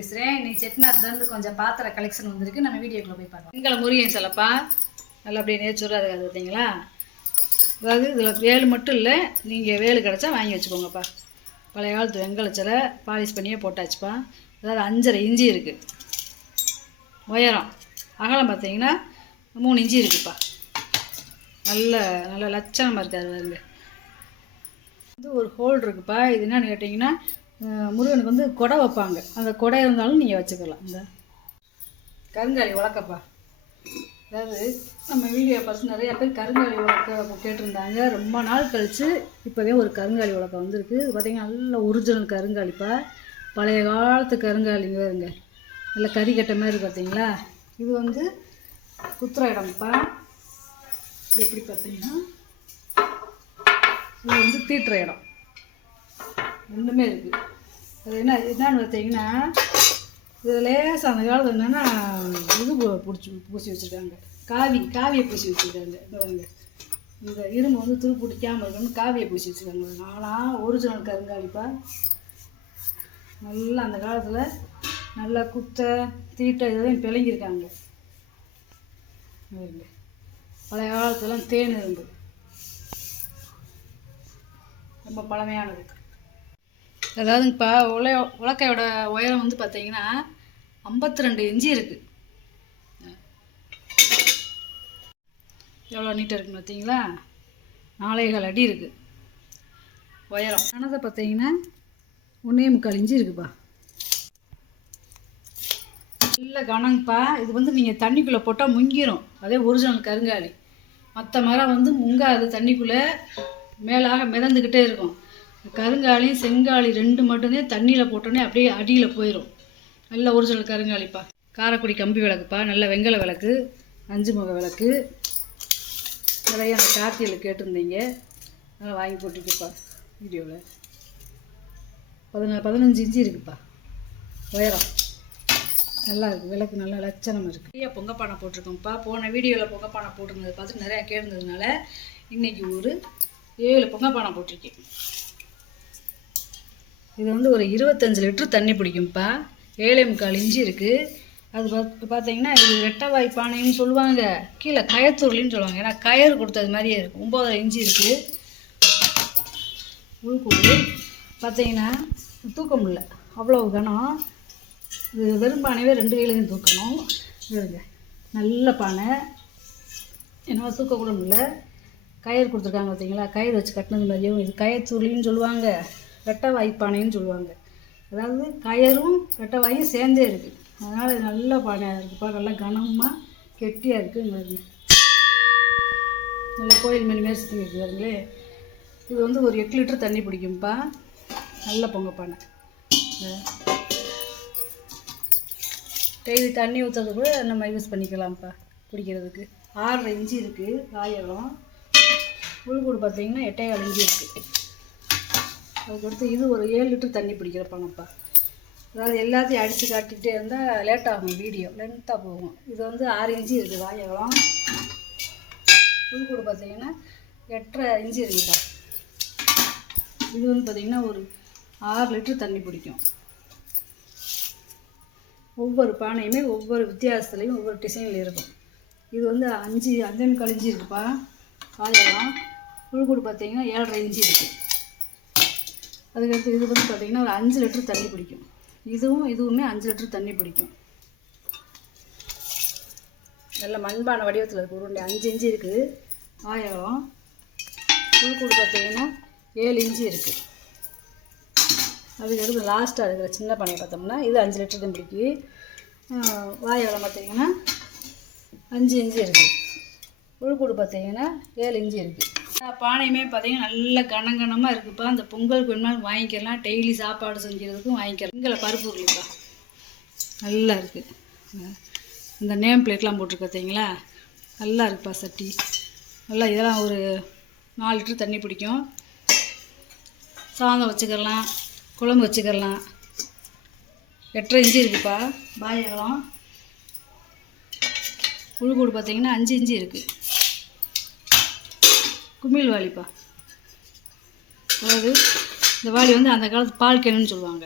பேசுகிறேன். இன்னைக்கு செட்டிநாட்டிலேருந்து கொஞ்சம் பாத்திர கலெக்ஷன் வந்திருக்கு. நம்ம வீடியோக்குள்ளே போய் பார்க்கலாம். வெண்கல முருகன் சிலப்பா நல்லா அப்படியே நேச்சராக இருக்காது பார்த்தீங்களா? அதாவது இதில் வேலு மட்டும் இல்லை, நீங்கள் வேலு கிடச்சா வாங்கி வச்சுக்கோங்கப்பா. பழைய காலத்து வெண்கல சிலை பாலிஷ் பண்ணியே போட்டாச்சுப்பா. அதாவது 5.5 இன்ச்சு இருக்குது உயரம். அகலம் பார்த்தீங்கன்னா 3 இன்ச்சு இருக்குப்பா. நல்ல லட்சணமாக இருக்காது பாருங்க. வந்து ஒரு ஹோல் இருக்குப்பா. இது என்னன்னு கேட்டிங்கன்னா, முருகனுக்கு வந்து கொடை வைப்பாங்க. அந்த கொடை இருந்தாலும் நீங்கள் வச்சுக்கலாம். இந்த கருங்காலி உலக்கப்பா. அதாவது நம்ம வீடியோ பார்த்து நிறையா பேர் கருங்காலி உலக்க கேட்டிருந்தாங்க. ரொம்ப நாள் கழித்து இப்போவே ஒரு கருங்காலி உலக்கம் வந்திருக்கு. இது பார்த்திங்கன்னா நல்ல ஒரிஜினல் கருங்காலிப்பா. பழைய காலத்து கருங்காலிங்க வருங்க. நல்ல கறி கட்ட மாதிரி பார்த்தீங்களா? இது வந்து குத்துற இடம்ப்பா. இது எப்படி பார்த்தீங்கன்னா, இது வந்து தீட்டுற இடம். ரெண்டுமே இருக்குது. அது என்னன்னு பார்த்தீங்கன்னா, இது லேசாக அந்த காலத்தில் என்னென்னா இது பூசி வச்சுருக்காங்க. காவியை பூசி வச்சுருக்காங்க. இந்த இரும்பு வந்து துரு பிடிக்காமல் இருக்கணும்னு காவியை பூசி வச்சுருக்காங்க. ஆனால் ஒரிஜினல் கருங்காலிப்பா. நல்லா அந்த காலத்தில் நல்லா குத்தை தீட்டை இதெல்லாம் பிளங்கியிருக்காங்க. பழைய காலத்துலாம் தேன் இரும்பு ரொம்ப பழமையானது. அதாவதுங்கப்பா உலக்கையோட உயரம் வந்து பார்த்தீங்கன்னா 52 இன்ச்சு இருக்குது. எவ்வளோ நீட்டாக இருக்குன்னு பார்த்தீங்களா? 4.25 அடி இருக்குது உயரம். கணத்தை பார்த்தீங்கன்னா 1.25 இன்ச்சு இருக்குப்பா. நல்ல கணங்கப்பா. இது வந்து நீங்கள் தண்ணிக்குள்ளே போட்டால் முங்கிரும். அதே ஒரிஜினல் கருங்காலி. மற்ற மரம் வந்து முங்காது, தண்ணிக்குள்ளே மேலாக மிதந்துக்கிட்டே இருக்கும். கருங்காலியும் செங்காலி 2 மட்டும்தான் தண்ணியில் போட்டோன்னே அப்படியே அடியில் போயிடும். நல்ல ஒரிஜினல் கருங்காலிப்பா. காரைக்குடி கம்பி விளக்குப்பா. நல்ல வெங்கல விளக்கு, 5 முக விளக்கு. நிறைய அந்த கார்த்தியில் கேட்டிருந்தீங்க, அதனால் வாங்கி போட்டுருக்குப்பா. வீடியோவில் 15 இன்ச்சு இருக்குப்பா உயரம். நல்லா இருக்குது. விளக்கு நல்லா லட்சணமாக இருக்குது. நிறையா பொங்கப்பானை போட்டிருக்கோம்ப்பா. போன வீடியோவில் பொங்கப்பானை போட்டிருந்தது பார்த்துட்டு நிறையா கேட்டிருந்ததுனால இன்றைக்கி ஒரு 7 பொங்கப்பானை போட்டிருக்கேன். இது வந்து ஒரு 25 லிட்டர் தண்ணி பிடிக்கும்ப்பா. 7.25 இன்ச்சு இருக்குது. அது பார்த்தீங்கன்னா இது ரெட்டவாய் பானைன்னு சொல்லுவாங்க. கீழே கயத்தூர்லின்னு சொல்லுவாங்க. ஏன்னா கயறு கொடுத்தது மாதிரியே இருக்கும். 9.5 இன்ச்சு இருக்குது. உள்கூடு பார்த்தீங்கன்னா தூக்க முடியல, அவ்வளோ கனம். இது வெறும் பானையே 2 கையிலையும் தூக்கணும். இதுங்க நல்ல பானை. என்னால் தூக்கக்கூட முடியல. கயிறு கொடுத்துருக்காங்க பார்த்தீங்களா? கயிறு வச்சு கட்டினது மாதிரியும். இது கயத்தூர்லின்னு சொல்லுவாங்க, ரெட்டவாய் பானைன்னு சொல்லுவாங்க. அதாவது கயரும் ரெட்டவாயும் சேர்ந்தே இருக்குது. அதனால் இது நல்ல பானையாக இருக்குதுப்பா. நல்லா கனமாக கெட்டியாக இருக்குது. நல்ல கோயில் மணி மாரி சுற்றி இருக்குது பாருங்களே. இது வந்து ஒரு 8 லிட்டர் தண்ணி பிடிக்கும்ப்பா. நல்ல பொங்க பானை. டெய்லி தண்ணி ஊற்றுறது கூட நம்ம யூஸ் பண்ணிக்கலாம்ப்பா குடிக்கிறதுக்கு. 6.5 இன்ச்சு இருக்குது காயகம். உள்கூடு பார்த்தீங்கன்னா 8.25 இன்ச்சு இருக்குது. அதுக்கடுத்து இது ஒரு 7 லிட்டர் தண்ணி பிடிக்கிற பானைப்பா. அதாவது எல்லாத்தையும் அடித்து காட்டிகிட்டே இருந்தால் லேட் ஆகும், வீடியோ லென்த்தாக போகும். இது வந்து 6 இன்ச்சு இருக்குது வாயகம். உள்கூடு பார்த்தீங்கன்னா 8.5 இன்ச்சு இருக்குப்பா. இது வந்து பார்த்திங்கன்னா ஒரு 6 லிட்டர் தண்ணி பிடிக்கும். ஒவ்வொரு பானையுமே ஒவ்வொரு வித்தியாசத்துலேயும் ஒவ்வொரு டிசைனில் இருக்கும். இது வந்து 5.25 இன்ச்சு இருக்குப்பா வாயகம். உள்கூடு பார்த்தீங்கன்னா 7.5 இன்ச்சு இருக்குது. அதுக்கடுத்து இது வந்து பார்த்திங்கன்னா ஒரு 5 லிட்டர் தண்ணி பிடிக்கும். இதுவுமே 5 லிட்டர் தண்ணி பிடிக்கும். நல்ல மண்பானை வடிவத்தில் இருக்குது. உருண்டை 5 இன்ச்சு இருக்குது வாயகம். உள்கூடு பார்த்தீங்கன்னா 7 இன்ச்சு இருக்குது. அதுக்கடுத்து லாஸ்ட்டாக இருக்கிற சின்ன பானையை பார்த்தோம்னா இது 5 லிட்டர் தான் பிடிக்கும். வாயகம் பார்த்தீங்கன்னா 5 இன்ச்சு இருக்குது. உள்கூடு பார்த்தீங்கன்னா 7 இன்ச்சு இருக்குது. பானையுமே பார்த்தீங்கன்னா நல்ல கனகனமாக இருக்குதுப்பா. அந்த பொங்கலுக்கு வேணுமாலும் வாங்கிக்கலாம். டெய்லி சாப்பாடு செஞ்சுக்கிறதுக்கும் வாங்கிக்கலாம். இங்கே பருப்பு உருளைப்பா நல்லா இருக்குது. இந்த நேம் பிளேட்லாம் போட்டிருக்கு பார்த்தீங்களா? நல்லா இருக்குப்பா சட்டி. நல்லா இதெல்லாம் ஒரு 4 லிட்டர் தண்ணி பிடிக்கும். சாதம் வச்சுக்கலாம், குழம்பு வச்சுக்கலாம். 8.5 இன்ச்சு இருக்குப்பா பாயகம். உள்கூடு பார்த்தீங்கன்னா 5 இன்ச்சு இருக்குது. குமிழ் வாளிப்பா. அதாவது இந்த வாளி வந்து அந்த காலத்து பால் கேனுன்னு சொல்லுவாங்க.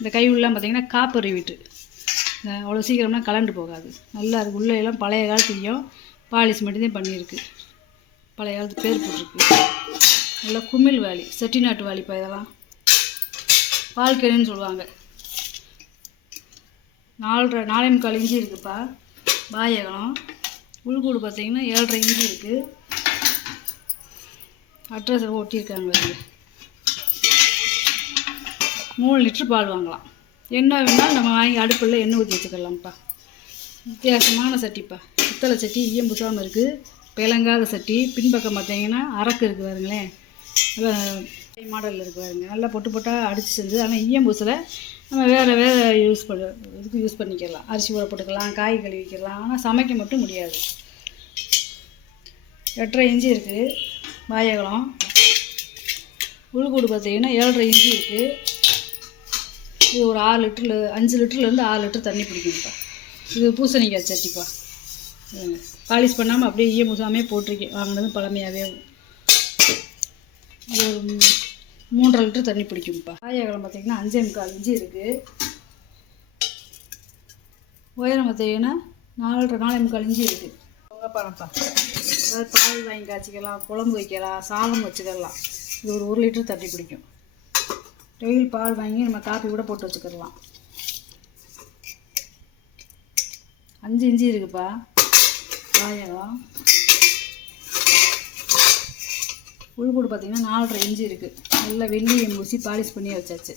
இந்த கை உள்ளலாம் பார்த்திங்கன்னா காப்பர் வீட்டு அவ்வளோ சீக்கிரம்லாம் கலண்டு போகாது. நல்லா அதுக்கு உள்ளே எல்லாம் பழைய காலத்துலேயும் பாலிஷ் மட்டும்தான் பண்ணியிருக்கு. பழைய காலத்து பேர் போட்டிருக்கு. நல்லா குமிழ் வாளி, செட்டிநாட்டு வாளிப்பா. இதெல்லாம் பால்கனின்னு சொல்லுவாங்க. 4.25 இன்ச்சு இருக்குதுப்பா பாயகம். உள்கூடு பார்த்திங்கன்னா 7.5 இன்ச்சு இருக்குது. அட்ரஸ் ஒட்டியிருக்காங்க. 3 லிட்டர் பால் வாங்கலாம். எண்ணெய் வேணால் நம்ம வாங்கி அடுப்பில் எண்ணெய் ஊற்றி வச்சுக்கலாம்ப்பா. வித்தியாசமான சட்டிப்பா. பித்தளை சட்டி ஈயம் பூசாமல் இருக்குது. பிளங்காத சட்டி. பின்பக்கம் பார்த்தீங்கன்னா அரக்கு இருக்குது பாருங்களேன். நல்லா மாடலில் இருக்குது பாருங்க. நல்லா பொட்டு பொட்டாக அடித்து செஞ்சு. ஆனால் ஈயம் பூசலை. நம்ம வேறு இதுக்கு யூஸ் பண்ணிக்கலாம். அரிசி ஊற போட்டுக்கலாம், காய் கழுவிக்கலாம். ஆனால் சமைக்க மட்டும் முடியாது. 8.5 இன்ச்சு இருக்குது பாயகம். உள்கூடு பார்த்தீங்கன்னா 7.5 இன்ச்சு இருக்குது. இது ஒரு 5 லிட்டர்லேருந்து 6 லிட்டர் தண்ணி பிடிக்கும்ப்பா. இது பூசணிக்காய் சட்டிப்பா. பாலிஷ் பண்ணாமல் அப்படியே ஈயம் பூசாமே போட்டிருக்கேன். வாங்கினது பழமையாகவே. இது ஒரு 3.5 லிட்டர் தண்ணி பிடிக்கும்ப்பா. பாயகம் பார்த்திங்கன்னா 5.25 இன்ச்சு இருக்குது. உயரம் பார்த்திங்கன்னா 4.25 இன்ச்சு இருக்குது. பணப்பா. அதாவது பால் வாங்கி காய்ச்சிக்கலாம், குழம்பு வைக்கலாம், சாதம் வச்சுக்கலாம். இது ஒரு 1 லிட்டர் தண்ணி பிடிக்கும். டெய்லி பால் வாங்கி நம்ம காப்பி கூட போட்டு வச்சுக்கிடலாம். 5 இன்ச்சு இருக்குப்பா பாயகம். உள்கூடு பார்த்திங்கன்னா 4.5 இன்ச்சு இருக்குது. நல்லா வெள்ளியம் பூசி பாலிஷ் பண்ணி வச்சாச்சு.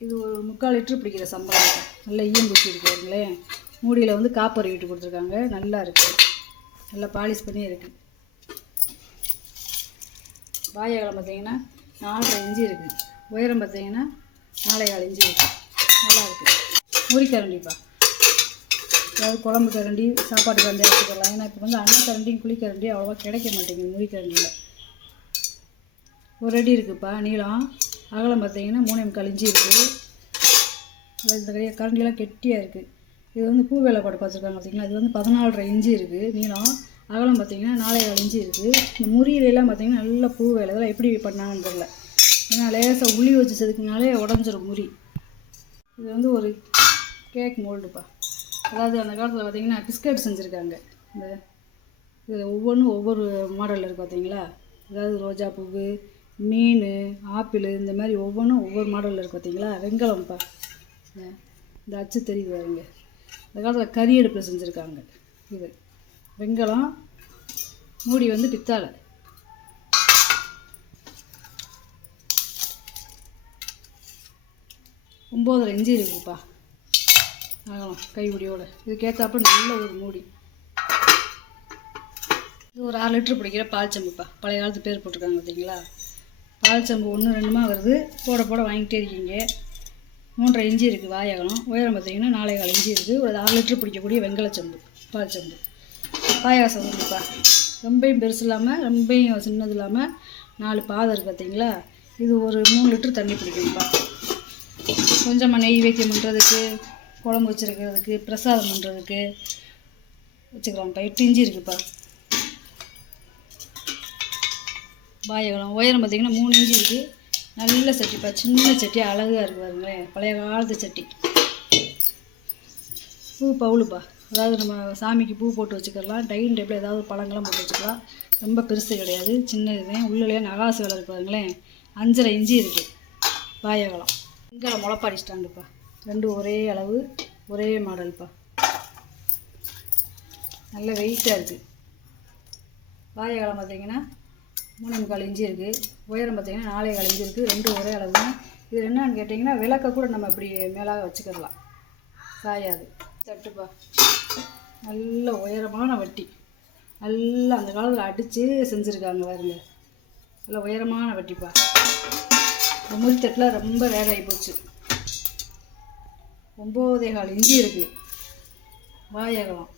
இது ஒரு 3/4 லிட்டர் பிடிக்கிற சம்பளம். நல்லா ஈயம் பூசி இருக்குங்களே. மூடியில் வந்து காப்பர் வீட்டு கொடுத்துருக்காங்க. நல்லா இருக்குது. நல்லா பாலிஷ் பண்ணி இருக்குது. பாயகம் பார்த்திங்கன்னா 4.5 இன்ச்சு இருக்குது. உயரம் பார்த்திங்கன்னா 4.25 இன்ச்சு இருக்குது. நல்லா இருக்குது. முறிக்கரண்டிப்பா. அதாவது குழம்பு கரண்டி, சாப்பாட்டு கரண்டி வச்சுக்கலாம். ஏன்னா இப்போ வந்து அண்ணன் கரண்டியும் குழிக்கரண்டியும் அவ்வளோவா கிடைக்க மாட்டேங்குது முறிக்கரண்டியில். 1 அடி இருக்குதுப்பா நீளம். அகலம் பார்த்திங்கன்னா 3.25 இன்ச்சு இருக்குது. இந்த கரண்டியெல்லாம் கெட்டியாக இருக்குது. இது வந்து பூ வேலைப்பாடு பார்த்துருக்காங்க பார்த்திங்களா. இது வந்து 14.5 இன்ச்சு இருக்குது நீளம். அகலம் பார்த்திங்கன்னா 4.25 இன்ச்சு இருக்குது. இந்த முறியிலெல்லாம் பார்த்திங்கன்னா நல்லா பூ வேலை. இதெல்லாம் எப்படி பண்ணாங்கன்னு தெரியல. ஏன்னா லேசாக உளி வச்சு செதுக்குனாலே உடஞ்சிரும் முறி. இது வந்து ஒரு கேக் மோல்டுப்பா. அதாவது அந்த காலத்தில் பார்த்திங்கன்னா பிஸ்கட் செஞ்சுருக்காங்க. இந்த இது ஒவ்வொன்றும் ஒவ்வொரு மாடலில் இருக்குது பார்த்திங்களா. அதாவது ரோஜா பூவு, மீன், ஆப்பிள், இந்த மாதிரி ஒவ்வொன்றும் ஒவ்வொரு மாடலில் இருக்குது பார்த்திங்களா. வெண்கலம்ப்பா. இந்த அச்சு தெரியுது பாருங்க. அந்த காலத்தில் கறி அடுப்பில் செஞ்சுருக்காங்க. இது வெண்கலம். மூடி வந்து பித்தாளை. 9.5 இன்ச்சு இருக்குதுப்பா அகலம் கைப்பிடியோட. இதுக்கேற்றாப்புல நல்ல ஒரு மூடி. இது ஒரு 6 லிட்டர் பிடிக்கிற பால் சம்புப்பா. பழைய காலத்து பேர் போட்டிருக்காங்க பார்த்தீங்களா. பால் சம்பு 1 2மா வருது. போட போட வாங்கிட்டே இருக்கீங்க. 3.5 இன்ச்சு இருக்குது வாயகம். உயரம் பார்த்திங்கன்னா 4.25 இன்ச்சு இருக்குது. ஒரு 6 லிட்டர் பிடிக்கக்கூடிய வெண்கல சம்பு பால் சம்பு. பாயாசம் இருக்குப்பா. ரொம்பையும் பெருசு இல்லாமல் ரொம்பையும் சின்னது இல்லாமல் 4 பாதம் இருக்குது பார்த்தீங்களா. இது ஒரு 3 லிட்டர் தண்ணி பிடிக்கும்ப்பா. கொஞ்சமாக நெய்வேத்தியம் பண்ணுறதுக்கு, குழம்பு வச்சுருக்கிறதுக்கு, பிரசாதம் பண்ணுறதுக்கு வச்சுக்கலாம்ப்பா. 8 இன்ச்சு இருக்குதுப்பா பாயகம். உயரம் பார்த்திங்கன்னா 3 இன்ச்சு இருக்குது. நல்ல சட்டிப்பா. சின்ன சட்டி அழகாக இருக்குது பாருங்களேன். பழைய காலத்து சட்டி. பூ பவுலுப்பா. அதாவது நம்ம சாமிக்கு பூ போட்டு வச்சுக்கலாம். டைனிங் டேபிள் ஏதாவது பழங்கள்லாம் போட்டு வச்சுக்கலாம். ரொம்ப பெருசு கிடையாது, சின்ன இதுதான். உள்ளே நகாசு வேலை இருக்குது பாருங்களேன். 5.5 இன்ச்சு இருக்குது பாயகம். இங்கே முளைப்பாடி ஸ்டாண்டுப்பா. 2 ஒரே அளவு, ஒரே மாடல்ப்பா. நல்ல வெயிட்டாக இருக்குது. பாயகம் பார்த்திங்கன்னா 3.25 இன்ச்சு இருக்குது. உயரம் பார்த்திங்கன்னா 4.25 இன்ச்சு இருக்குது. 2 ஒரே அளவு தான். இது என்னன்னு கேட்டிங்கன்னா விளக்க கூட நம்ம இப்படி மேலாக வச்சுக்கலாம். சாயாது. தட்டுப்பா. நல்ல உயரமான வட்டி. நல்லா அந்த காலத்தில் அடித்து செஞ்சுருக்காங்க பாருங்க. நல்ல உயரமான வட்டிப்பா. இந்த முறித்தட்டில் ரொம்ப வேகாகி போச்சு. 9.25 இன்ச்சு இருக்குது வாயகம்.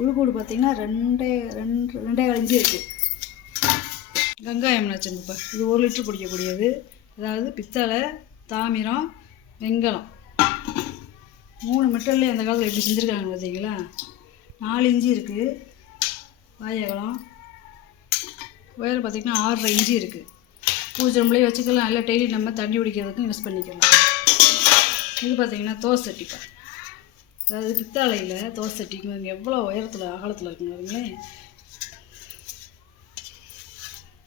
உள்கூடு பார்த்திங்கன்னா 2.25 இன்ச்சு இருக்குது. வெங்காயம் நச்சுப்பா. இது 1 லிட்டர் பிடிக்கக்கூடியது. அதாவது பித்தளை, தாமிரம், வெண்கலம் 3 மெட்டல்லே அந்த காலத்தில் எப்படி செஞ்சுருக்காங்க பார்த்தீங்களா. 4 இன்ச்சு இருக்குது வாயகம். உயரம் பார்த்திங்கன்னா 6.5 இன்ச்சு இருக்குது. பூஜை ரூம்லேயே வச்சுக்கலாம், இல்லை டெய்லி நம்ம தண்ணி குடிக்கிறதுக்கும் யூஸ் பண்ணிக்கலாம். இது பார்த்திங்கன்னா தோசை சட்டிப்பா, அதாவது பித்தாளையில் தோசை சட்டிக்கு எவ்வளோ உயரத்தில் அகலத்தில் இருக்குங்க பாருங்களேன்.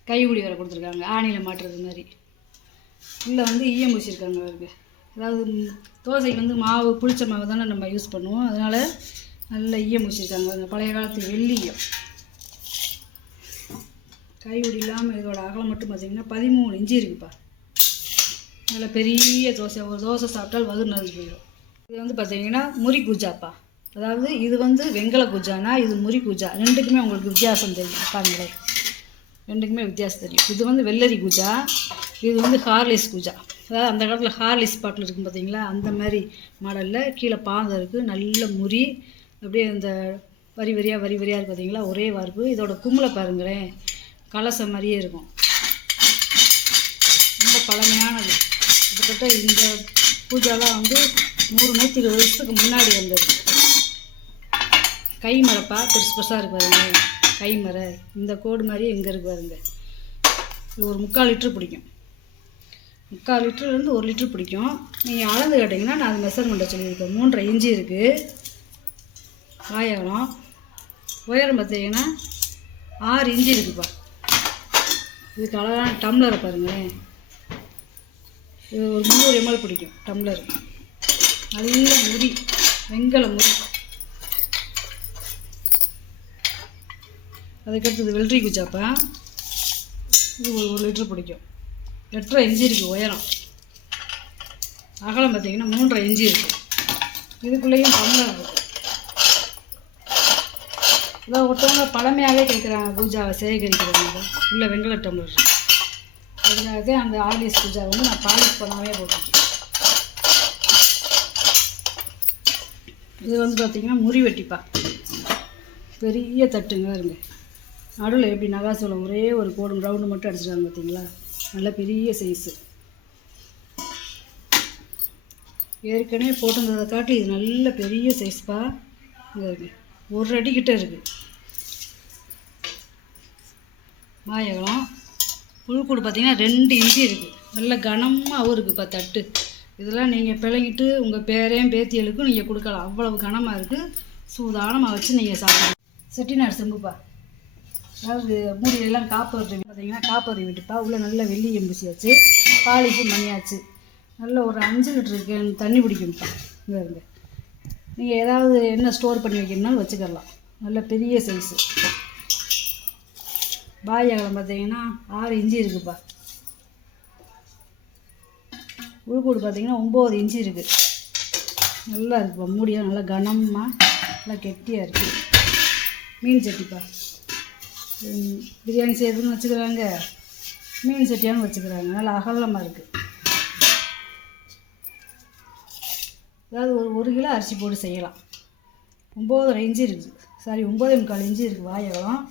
கைகுடி வர கொடுத்துருக்காங்க, ஆணியில் மாட்டுறது மாதிரி. உள்ளே வந்து ஈயம் பூசியிருக்காங்க பாருங்க. அதாவது தோசைக்கு வந்து மாவு புளிச்ச மாவு தானே நம்ம யூஸ் பண்ணுவோம், அதனால் நல்ல ஈயம் பூசியிருக்காங்க. அந்த பழைய காலத்து வெள்ளியம். கைகுடி இல்லாமல் இதோட அகலம் மட்டும் பார்த்திங்கன்னா 13 இன்ச்சு இருக்குப்பா. நல்ல பெரிய தோசை, ஒரு தோசை சாப்பிட்டால் வயிறு நிறைஞ்சு போயிடும். இது வந்து பார்த்திங்கன்னா முறி குஜாப்பா. அதாவது இது வந்து வெங்கல குஜானா, இது முறி குஜா. ரெண்டுக்குமே உங்களுக்கு வித்தியாசம் தெரியும் பாருங்களேன், ரெண்டுக்குமே வித்தியாசம் தெரியும். இது வந்து வெள்ளரி குஜா, இது வந்து ஹார்லிக்ஸ் குஜா. அதாவது அந்த காலத்தில் ஹார்லிக்ஸ் பாட்டில் இருக்கும் பார்த்திங்களா, அந்த மாதிரி மாடலில் கீழே பாதம் இருக்குது, நல்ல முறி அப்படியே இந்த வரி வரியாக இருக்குது பார்த்திங்களா, ஒரே வார்ப்பு. இதோட கும்பலை பாருங்களேன், கலசம் மாதிரியே இருக்கும். ரொம்ப பழமையானது. கிட்டத்தட்ட இந்த பூஜாலாம் வந்து 100-120 வருஷத்துக்கு முன்னாடி வந்தது. கைமரப்பா, பெருசு பெருசாக இருக்கு பாருங்க, கைமரை. இந்த கோடு மாதிரியே இங்கே இருக்கு பாருங்க. இது ஒரு 3/4 லிட்டரு பிடிக்கும், 3/4 லிட்டருலேருந்து 1 லிட்டரு பிடிக்கும். நீங்கள் அளந்து கேட்டிங்கன்னா நான் அது மெஷர்மெண்ட்டை சொல்லியிருக்கேன். 3.5 இன்ச்சு இருக்குது வாயகலம். உயரம் பார்த்தீங்கன்னா 6 இன்ச்சு இருக்குப்பா. இதுக்கு அழகான டம்ளரை பாருங்களேன், இது ஒரு 300 ml பிடிக்கும் டம்ளர். நல்ல முறி, வெங்கல முறி. அதுக்கடுத்தது வெள்ளரி குச்சாப்பா, இது ஒரு 1 லிட்டரு பிடிக்கும். 8.5 இன்ச்சு இருக்குது உயரம். அகலம் பார்த்திங்கன்னா 3.5 இன்ச்சு இருக்குது. இதுக்குள்ளேயும் டம்ளர் இருக்குது. இதான் ஒருத்தவங்க பழமையாகவே கேட்குறாங்க பூஜாவை சேகரிக்கிறவங்க, இல்லை வெங்கல டம்ளர். அதுக்காக அந்த ஆலிஸ் பூஜா வந்து நான் பாலிஷ் பண்ணாமே போட்டிருக்கேன். இது வந்து பார்த்திங்கன்னா முறி வெட்டிப்பா, பெரிய தட்டுங்க இருங்க. நடுவில் எப்படி நகாசோளம் ஒரே ஒரு கோடு ரவுண்டு மட்டும் அடிச்சிருக்காங்க பார்த்திங்களா, நல்ல பெரிய சைஸு. ஏற்கனவே போட்டிருந்ததை காட்டி இது நல்ல பெரிய சைஸ்ப்பா. இங்கே இருக்குது, 1 அடி கிட்ட இருக்குது. வாயகலம் புழுக்கூடு பார்த்திங்கன்னா 2 இன்ச்சு இருக்குது. நல்ல கனமாகவும் இருக்குதுப்பா தட்டு. இதெல்லாம் நீங்கள் பிளங்கிட்டு உங்கள் பேரையும் பேத்தியலுக்கும் நீங்கள் கொடுக்கலாம், அவ்வளவு கனமாக இருக்குது. சூதானமாக வச்சு நீங்கள் சாப்பிடலாம். செட்டிநாடு செம்புப்பா, அதாவது மூடியெல்லாம் காப்பர் பார்த்திங்கன்னா காப்பர் விட்டுப்பா. உள்ளே நல்ல வெள்ளி எம்பூசி வச்சு பாலிஷும் பண்ணியாச்சு. நல்ல ஒரு 5 லிட்டருக்கு தண்ணி பிடிக்கும்ப்பா. இங்கே இருந்து நீங்கள் ஏதாவது என்ன ஸ்டோர் பண்ணி வைக்கணும்னாலும் வச்சுக்கலாம். நல்ல பெரிய சைஸு. பாய் அகலம் பார்த்தீங்கன்னா 6 இன்ச்சு இருக்குப்பா. உள்கூடு பார்த்தீங்கன்னா 9 இன்ச்சு இருக்குது. நல்லா இருக்குப்பா, மூடியாக நல்லா கனமாக நல்லா கெட்டியாக இருக்குது. மீன் சட்டிப்பா, பிரியாணி செய்யறதுன்னு வச்சுக்கிறாங்க, மீன் சட்டியானு வச்சுக்கிறாங்க. நல்லா அகலமாக இருக்குது. அதாவது ஒரு 1 கிலோ அரிசி போட்டு செய்யலாம். 9.5 இன்ச்சு இருக்குது, சாரி 9.25 இன்ச்சு இருக்குது வாயகலம்.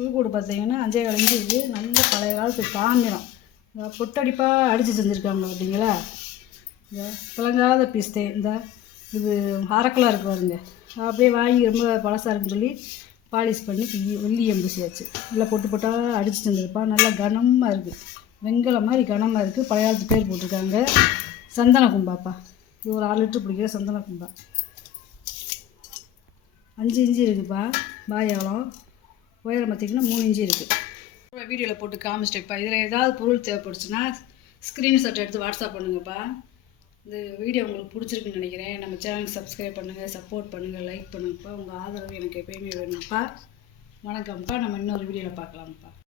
உள்கூடு பார்த்தீங்கன்னா 5.25 இன்ச்சு இருக்குது. நல்ல பழைய காலத்து தாமிரம், இந்த பொட்டடிப்பாக அடித்து செஞ்சுருக்காங்க பார்த்தீங்களா. இந்த பிளங்காத பீஸ்தே, இந்த இது அரைக்கலாக இருக்குது பாருங்க. அப்படியே வாங்கி ரொம்ப பழசாக இருக்குன்னு சொல்லி பாலிஷ் பண்ணி வெள்ளி எம்பூசியாச்சு. நல்லா பொட்டு பொட்டாக அடித்து செஞ்சுருப்பா. நல்லா கனமாக இருக்குது, வெங்கலம் மாதிரி கனமாக இருக்குது. பழைய காலத்து பேர் போட்டிருக்காங்க. சந்தன கும்பாப்பா, இது ஒரு 6 லிட்டரு பிடிக்கிற சந்தன கும்பா. 5 இன்ச்சு இருக்குதுப்பா பாயகலம். உயரம் பார்த்திங்கன்னா 3 இன்ச்சு இருக்குது. வீடியோவில் போட்டு காமிச்சிட்டேப்பா. இதில் ஏதாவது பொருள் தேவைப்படுச்சுன்னா ஸ்க்ரீன்ஷாட் எடுத்து வாட்ஸ்அப் பண்ணுங்கப்பா. இந்த வீடியோ உங்களுக்கு பிடிச்சிருக்குன்னு நினைக்கிறேன். நம்ம சேனலுக்கு சப்ஸ்கிரைப் பண்ணுங்கள், சப்போர்ட் பண்ணுங்கள், லைக் பண்ணுங்கப்பா. உங்கள் ஆதரவு எனக்கு எப்பயுமே வேணும்ப்பா. வணக்கம்ப்பா. நம்ம இன்னொரு வீடியோவில் பார்க்கலாம்ப்பா.